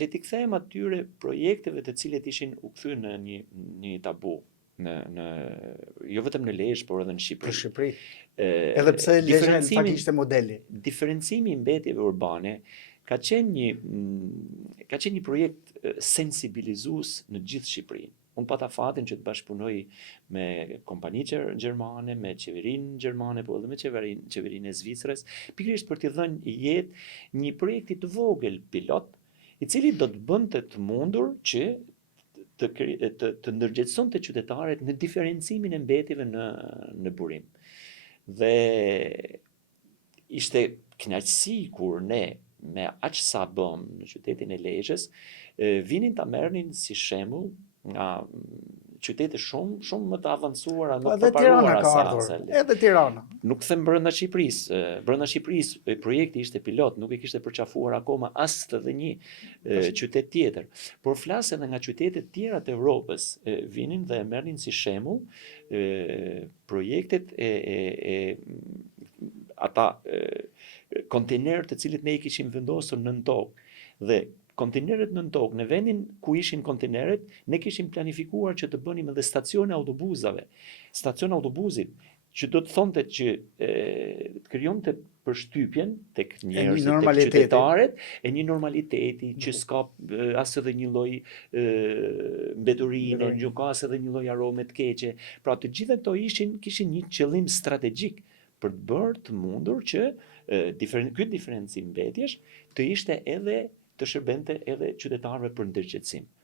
le t'i kthejmë atyre projekteve të cilet ishin u kthy në një tabu. Jo vetëm në Lezhë, por edhe në Shqipëri. Për Shqipëri. Edhe pse Lezhë në fakt ishte modeli. Diferencimi i mbetjeve urbane ka qenë një projekt sensibilizues në gjithë Shqipërinë. Unë pata fatin që të bashkëpunoj me kompani gjermane, me qeverinë gjermane, po edhe me qeverinë e Zvicrës, pikërisht për t'i dhënë jetë një projekti të vogël pilot, i cili do të bënte të mundur që të ndërgjegjëson të qytetarët në diferencimin e mbetjeve në burim. Dhe ishte kënaqësi kur ne me aq sa bëm në qytetin e Lezhës, vinin ta merrnin si shembull nga qytete shumë më të avancuara, më të përparuara sa edhe Tirana. Nuk them brenda Shqipërisë. Brenda Shqipërisë projekti ishte pilot, nuk e kishte përqafuar akoma as edhe një qytet tjetër. Por flas edhe nga qytetet tjera të Evropës, vinin dhe e merrnin si shembull projektet ata kontejnerë të cilët ne i kishim vendosur nën tokë. Dhe kontejnerët nën tokë, në vendin ku ishin kontejnerët, ne kishim planifikuar që të bënim edhe stacione autobusave. Stacion autobusit, që do të thonte që të krijonte përshtypjen tek njerëzit, tek qytetarët, e një normaliteti që s'ka as edhe një lloj mbeturine, nuk ka as edhe një lloj arome të keqe. Pra të gjitha këto kishin një qëllim strategjik për të bërë të mundur që ky diferencim mbetjesh të ishte edhe të shërbente edhe qytetarëve për ndërgjegjësim.